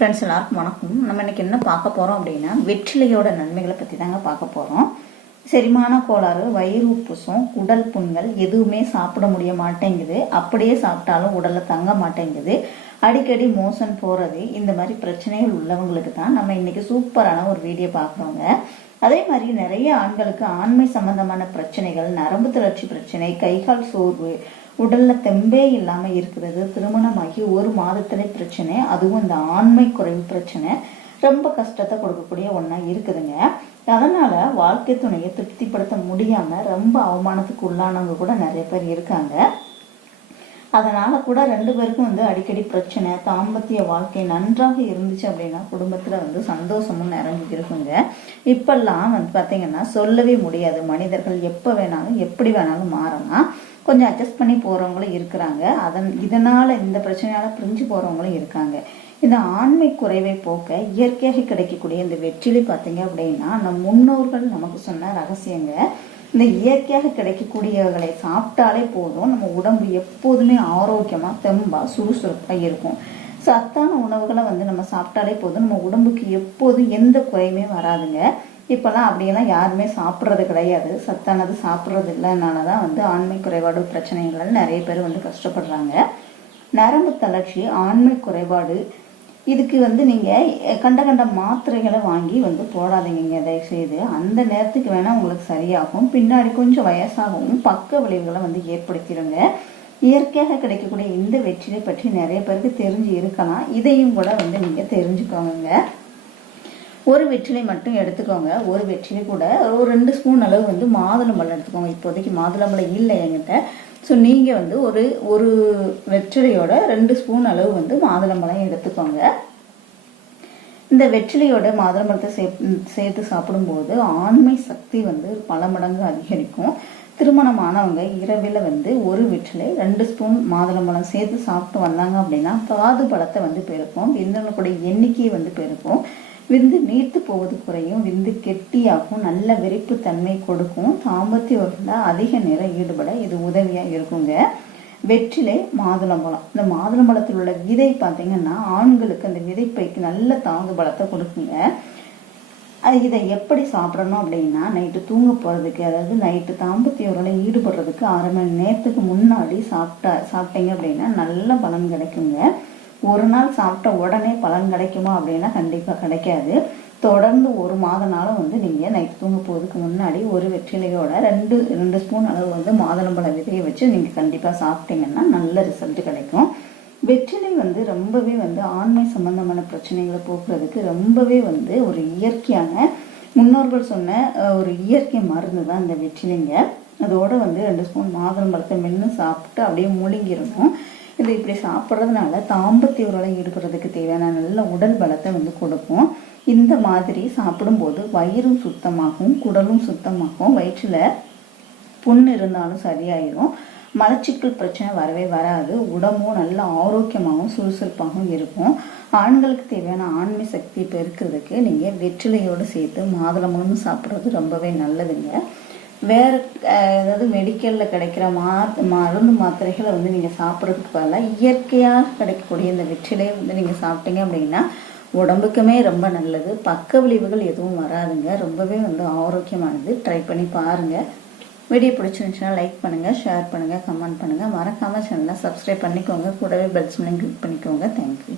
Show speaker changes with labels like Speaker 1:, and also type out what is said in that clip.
Speaker 1: Friends எல்லாருக்கும் வணக்கம். நம்ம இன்னைக்கு என்ன பார்க்க போகிறோம் அப்படின்னா வெற்றிலையோட நன்மைகளை பற்றி தாங்க பார்க்க போகிறோம் செரிமான கோளாறு வயிறு உப்புசம் உடல் புண்கள் எதுவுமே சாப்பிட முடிய மாட்டேங்குது. அப்படியே சாப்பிட்டாலும் உடலில் தங்க மாட்டேங்குது. அடிக்கடி மோசன் போகிறது இந்த மாதிரி பிரச்சனைகள் உள்ளவங்களுக்கு தான் நம்ம இன்னைக்கு சூப்பரான ஒரு வீடியோ பார்க்குறோங்க. அதே மாதிரி நிறைய ஆண்களுக்கு ஆண்மை சம்பந்தமான பிரச்சனைகள் நரம்பு தளர்ச்சி பிரச்சனை கைகால் சோர்வு உடல்ல தெம்பே இல்லாம இருக்கிறது திருமணமாகி ஒரு மாதத்திலே பிரச்சனை அதுவும் இந்த ஆண்மை குறைவு பிரச்சனை ரொம்ப கஷ்டத்தை கொடுக்கக்கூடிய ஒன்றா இருக்குதுங்க. அதனால வாழ்க்கை துணையை திருப்திப்படுத்த முடியாம ரொம்ப அவமானத்துக்கு உள்ளானவங்க கூட நிறைய பேர் இருக்காங்க. அதனால கூட ரெண்டு பேருக்கும் வந்து அடிக்கடி பிரச்சனை தாம்பத்திய வாழ்க்கை நன்றாக இருந்துச்சு அப்படின்னா குடும்பத்துல வந்து சந்தோஷமும் நிறைஞ்சு இருக்குங்க. இப்பெல்லாம் வந்து பாத்தீங்கன்னா சொல்லவே முடியாது. மனிதர்கள் எப்ப வேணாலும் எப்படி வேணாலும் மாறலாம். கொஞ்சம் அட்ஜஸ்ட் பண்ணி போகிறவங்களும் இருக்கிறாங்க. அதன் இதனால் இந்த பிரச்சனையால் பிரிஞ்சு போகிறவங்களும் இருக்காங்க. இந்த ஆண்மை குறைவை போக்க இயற்கையாக கிடைக்கக்கூடிய இந்த வெற்றிலை பார்த்தீங்க அப்படின்னா நம் முன்னோர்கள் நமக்கு சொன்ன ரகசியங்க. இந்த இயற்கையாக கிடைக்கக்கூடியவர்களை சாப்பிட்டாலே போதும். நம்ம உடம்பு எப்போதுமே ஆரோக்கியமாக தெம்பாக சுறுசுறுப்பாக இருக்கும். சத்தான உணவுகளை வந்து நம்ம சாப்பிட்டாலே போதும். நம்ம உடம்புக்கு எப்போதும் எந்த குறையுமே வராதுங்க. இப்போல்லாம் அப்படியெல்லாம் யாருமே சாப்பிட்றது கிடையாது. சத்தானது சாப்பிட்றது இல்லைனால தான் வந்து ஆண்மை குறைபாடு பிரச்சனைகள் நிறைய பேர் வந்து கஷ்டப்படுறாங்க. நரம்பு தளர்ச்சி ஆண்மை குறைபாடு இதுக்கு வந்து நீங்கள் கண்ட கண்ட மாத்திரைகளை வாங்கி வந்து போடாதீங்க தயவுசெய்து. அந்த நேரத்துக்கு வேணால் உங்களுக்கு சரியாகும். பின்னாடி கொஞ்சம் வயசாகவும் பக்க விளைவுகளை வந்து ஏற்படுத்திடுங்க. இயற்கையாக கிடைக்கக்கூடிய இந்த வெற்றியை பற்றி நிறைய பேருக்கு தெரிஞ்சு இருக்கலாம். இதையும் கூட வந்து நீங்கள் தெரிஞ்சுக்கோங்க. ஒரு வெற்றிலை மட்டும் எடுத்துக்கோங்க. ஒரு வெற்றிலை கூட ஒரு ரெண்டு ஸ்பூன் அளவு வந்து மாதுளம்பழம் எடுத்துக்கோங்க. இப்போதைக்கு மாதுளம்பழம் இல்லை என்கிட்ட. ஸோ நீங்கள் வந்து ஒரு ஒரு வெற்றிலையோட ரெண்டு ஸ்பூன் அளவு வந்து மாதுளம்பழம் எடுத்துக்கோங்க. இந்த வெற்றிலையோட மாதுளம்பழத்தை சே சேர்த்து சாப்பிடும்போது ஆண்மை சக்தி வந்து பல மடங்கு அதிகரிக்கும். திருமணமானவங்க இரவில் வந்து ஒரு வெற்றிலை ரெண்டு ஸ்பூன் மாதுளம்பழம் சேர்த்து சாப்பிட்டு வந்தாங்க அப்படின்னா பாது பழத்தை வந்து பெருக்கும். விந்தணுக்களுடைய எண்ணிக்கையை வந்து பெருக்கும். விந்து நீர்த்து போவது குறையும். விந்து கெட்டியாகும் நல்ல விரைப்பு தன்மை கொடுக்கும். தாம்பத்திய உறவுல அதிக நேரம் ஈடுபட இது உதவியா இருக்குங்க. வெற்றிலை மாதுளம்பழம். இந்த மாதுளம்பழத்தில் உள்ள விதை பார்த்தீங்கன்னா ஆண்களுக்கு அந்த விதைப்பைக்கு நல்ல தாங்கு பலத்தை கொடுக்குங்க. இதை எப்படி சாப்பிடணும் அப்படின்னா நைட்டு தூங்க போகிறதுக்கு அதாவது நைட்டு தாம்பத்திய உறவுல ஈடுபடுறதுக்கு அரை மணி நேரத்துக்கு முன்னாடி சாப்பிட்டா சாப்பிட்டீங்க அப்படின்னா நல்ல பலன் கிடைக்குங்க. ஒரு நாள் சாப்பிட்ட உடனே பலன் கிடைக்குமா அப்படின்னா கண்டிப்பாக கிடைக்காது. தொடர்ந்து ஒரு மாதனாலும் வந்து நீங்கள் நைட் தூங்க போகிறதுக்கு முன்னாடி ஒரு வெற்றிலையோட ரெண்டு ரெண்டு ஸ்பூன் அளவு வந்து மாதுளம்பழ விதையை வச்சு நீங்கள் கண்டிப்பாக சாப்பிட்டீங்கன்னா நல்ல ரிசல்ட் கிடைக்கும். வெற்றிலை வந்து ரொம்பவே வந்து ஆண்மை சம்பந்தமான பிரச்சனைகளை போக்குறதுக்கு ரொம்பவே வந்து ஒரு இயற்கையான முன்னோர்கள் சொன்ன ஒரு இயற்கை மருந்து தான் இந்த வெற்றிலைங்க. அதோட வந்து ரெண்டு ஸ்பூன் மாதுளம்பழத்தை மென்று சாப்பிட்டு அப்படியே முழுங்கிடணும் இது இப்படி சாப்பிட்றதுனால தாம்பத்திய உரலை ஈடுபடுறதுக்கு தேவையான நல்ல உடல் பலத்தை வந்து கொடுக்கும். இந்த மாதிரி சாப்பிடும்போது வயிறும் சுத்தமாகும் குடலும் சுத்தமாகும் வயிற்றில் புண் இருந்தாலும் சரியாயிரும். மலச்சிக்கல் பிரச்சனை வரவே வராது. உடம்பும் நல்ல ஆரோக்கியமாகவும் சுறுசுறுப்பாகவும் இருக்கும். ஆண்களுக்கு தேவையான ஆண்மை சக்தி பெருக்கிறதுக்கு நீங்கள் வெற்றிலையோடு சேர்த்து மாதுளம்பழமும் சாப்பிட்றது ரொம்பவே நல்லதுங்க. வேறு அதாவது மெடிக்கலில் கிடைக்கிற மா மருந்து மாத்திரைகளை வந்து நீங்கள் சாப்பிட்றதுக்கு பதிலாக இயற்கையாக கிடைக்கக்கூடிய இந்த வெற்றிலையை வந்து நீங்கள் சாப்பிட்டீங்க அப்படின்னா உடம்புக்குமே ரொம்ப நல்லது. பக்க விளைவுகள் எதுவும் வராதுங்க. ரொம்பவே வந்து ஆரோக்கியமானது. ட்ரை பண்ணி பாருங்கள் வீடியோ பிடிச்சிருந்துச்சுன்னா லைக் பண்ணுங்கள் ஷேர் பண்ணுங்கள் கமெண்ட் பண்ணுங்கள் மறக்காமல் சேனலை சப்ஸ்கிரைப் பண்ணிக்கோங்க. கூடவே பெல்ஸ் கிளிக் பண்ணிக்கோங்க. தேங்க்யூ